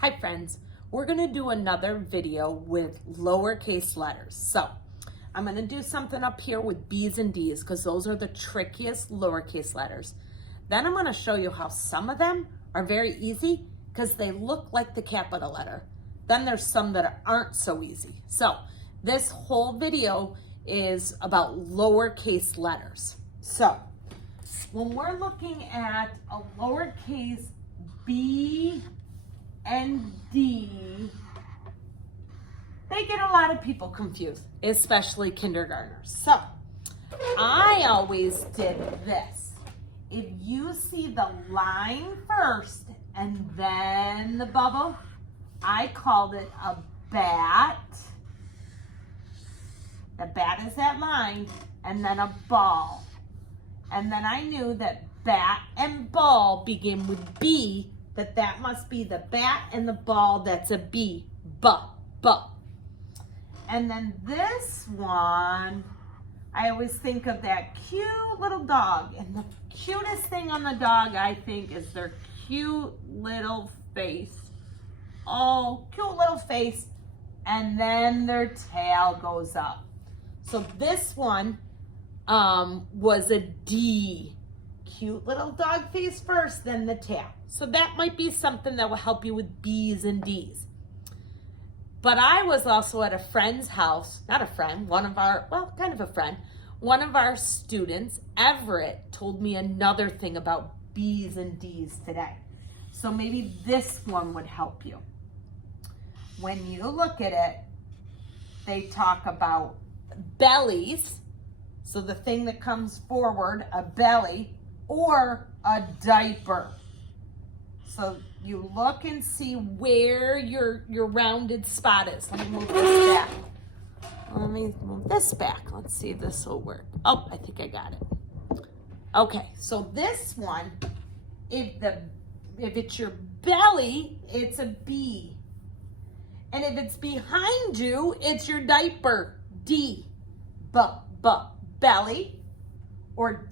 Hi friends, we're gonna do another video with lowercase letters. So I'm gonna do something up here with B's and D's because those are the trickiest lowercase letters. Then I'm gonna show you how some of them are very easy because they look like the capital letter. Then there's some that aren't so easy. So this whole video is about lowercase letters. So when we're looking at a lowercase B and D, they get a lot of people confused, especially kindergartners. So I always did this. If you see the line first and then the bubble, I called it a bat. The bat is that line, and then a ball. And then I knew that bat and ball begin with B, that must be the bat and the ball, that's a B, B. And then this one, I always think of that cute little dog. And the cutest thing on the dog, I think, is their cute little face. Oh, cute little face. And then their tail goes up. So this one was a D. Cute little dog face first, then the tail. So that might be something that will help you with B's and D's. But I was also at a friend's house, not a friend, kind of a friend. One of our students, Everett, told me another thing about B's and D's today. So maybe this one would help you. When you look at it, they talk about bellies. So the thing that comes forward, a belly, or a diaper. So you look and see where your rounded spot is. Let me move this back. Let me move this back. Let's see if this will work. Oh, I think I got it. Okay, so this one, if it's your belly, it's a B. And if it's behind you, it's your diaper, D. Belly, or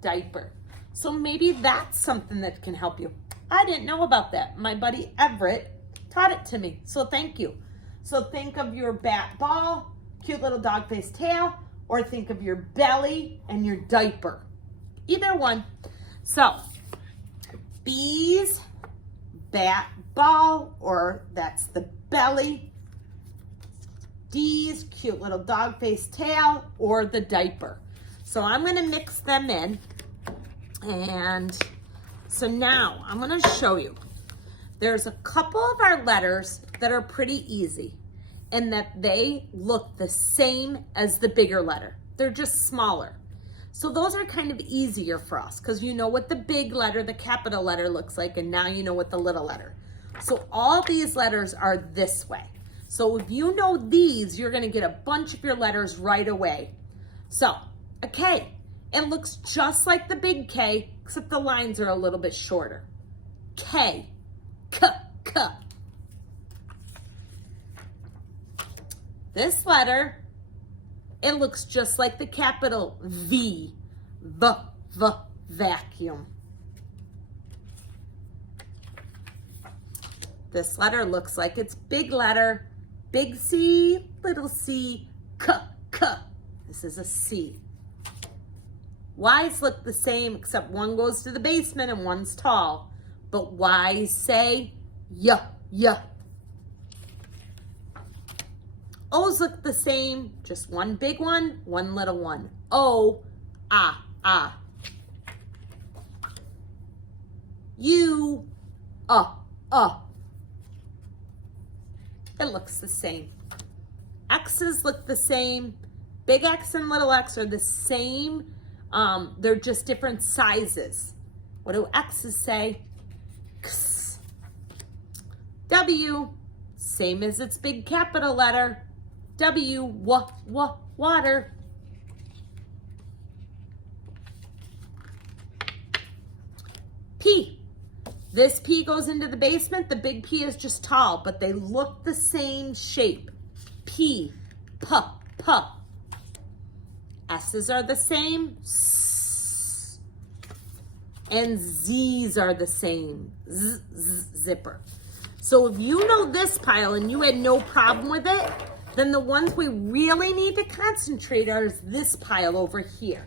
diaper. So maybe that's something that can help you. I didn't know about that. My buddy Everett taught it to me, so thank you. So think of your bat ball, cute little dog face tail, or think of your belly and your diaper. Either one. So B's, bat ball, or that's the belly. D's, cute little dog face tail, or the diaper. So I'm gonna mix them in. And so now I'm gonna show you. There's a couple of our letters that are pretty easy and that they look the same as the bigger letter. They're just smaller. So those are kind of easier for us because you know what the big letter, the capital letter looks like, and now you know what the little letter. So all these letters are this way. So if you know these, you're gonna get a bunch of your letters right away. So a K, it looks just like the big K, except the lines are a little bit shorter. K, K. This letter, it looks just like the capital V, vacuum. This letter looks like it's big letter, big C, little c, K. This is a C. Y's look the same, except one goes to the basement and one's tall. But Y's say, yeah. O's look the same, just one big one, one little one. O, ah. U, It looks the same. X's look the same. Big X and little x are the same. They're just different sizes. What do X's say? X. W, same as its big capital letter. W, water. P. This P goes into the basement. The big P is just tall, but they look the same shape. P, P. S's are the same. S. And Z's are the same. Zipper. So if you know this pile and you had no problem with it, then the ones we really need to concentrate on is this pile over here.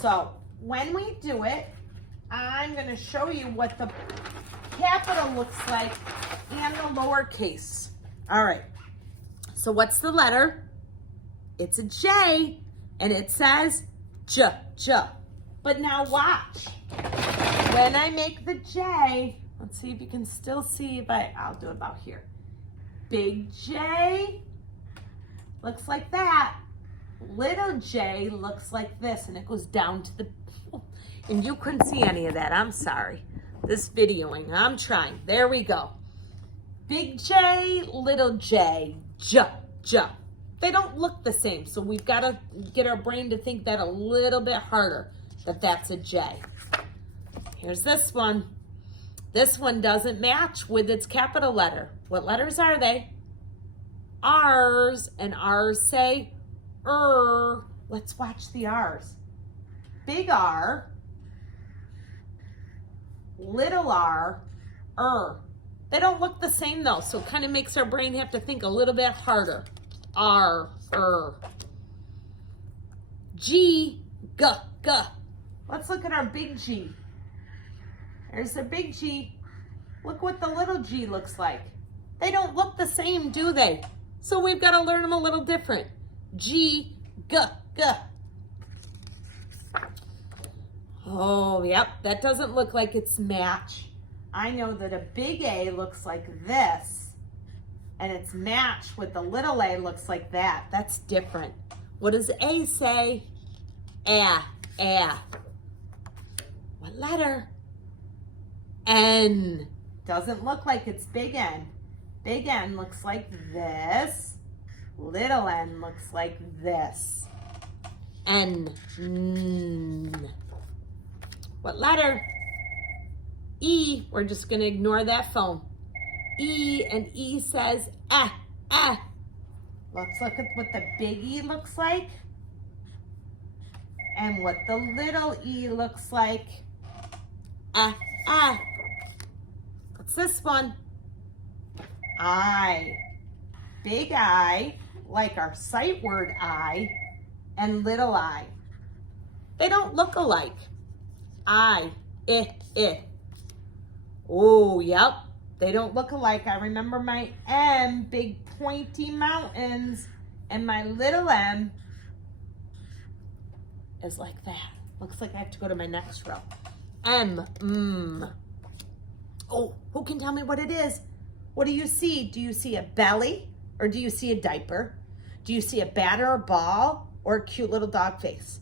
So when we do it, I'm going to show you what the capital looks like and the lowercase. All right. So what's the letter? It's a J, and it says J, J. But now watch. When I make the J, let's see if you can still see, but I'll do it about here. Big J looks like that. Little J looks like this, and it goes down to the, and you couldn't see any of that. I'm sorry. This videoing, I'm trying. There we go. Big J, little J, J, J. They don't look the same, so we've got to get our brain to think that a little bit harder, that that's a J. Here's this one. This one doesn't match with its capital letter. What letters are they? R's, and R's say Let's watch the R's. Big R, little r, They don't look the same though, so it kind of makes our brain have to think a little bit harder. R, G, G, G. Let's look at our big G. There's the big G. Look what the little g looks like. They don't look the same, do they? So we've got to learn them a little different. G, G, G. Oh, yep, that doesn't look like it's match. I know that a big A looks like this, and it's matched with the little a looks like that. That's different. What does A say? A. What letter? N. Doesn't look like it's big N. Big N looks like this. Little n looks like this. N. What letter? E. We're just going to ignore that phone. E, and E says eh. Let's look at what the big E looks like and what the little e looks like. What's this one? I. Big I, like our sight word I, and little I. They don't look alike. I. Oh, yep. They don't look alike. I remember my M, big pointy mountains, and my little m is like that. Looks like I have to go to my next row. M. Oh, who can tell me what it is? What do you see? Do you see a belly or do you see a diaper? Do you see a bat or a ball or a cute little dog face?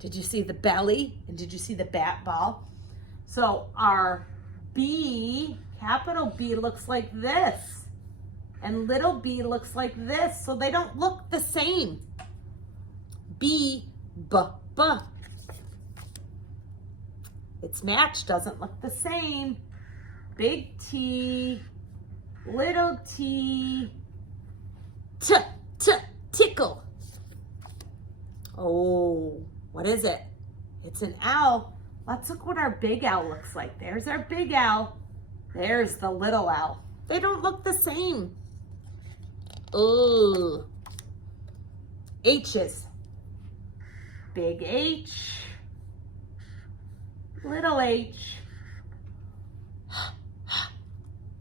Did you see the belly and did you see the bat ball? So our B, capital B, looks like this. And little b looks like this. So they don't look the same. B. It's matched, doesn't look the same. Big T, little t, tickle. Oh, what is it? It's an L. Let's look what our big L looks like. There's our big L. There's the little L. They don't look the same. Oh, H's. Big H, little h.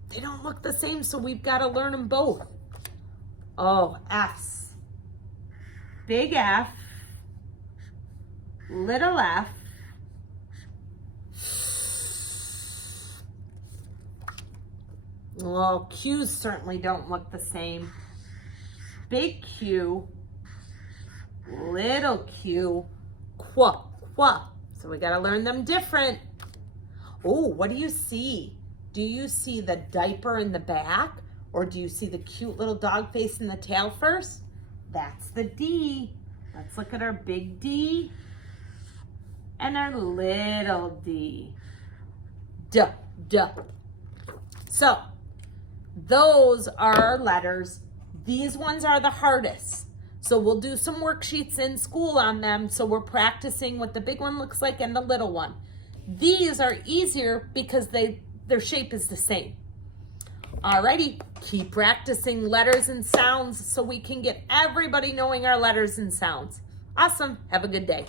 They don't look the same, so we've got to learn them both. Oh, F's. Big F, little f. Well, Q's certainly don't look the same. Big Q, little q, qu. So we got to learn them different. Oh, what do you see? Do you see the diaper in the back, or do you see the cute little dog face in the tail first? That's the D. Let's look at our big D and our little d. Duh. So those are our letters. These ones are the hardest. So we'll do some worksheets in school on them. So we're practicing what the big one looks like and the little one. These are easier because their shape is the same. Alrighty, keep practicing letters and sounds so we can get everybody knowing our letters and sounds. Awesome. Have a good day.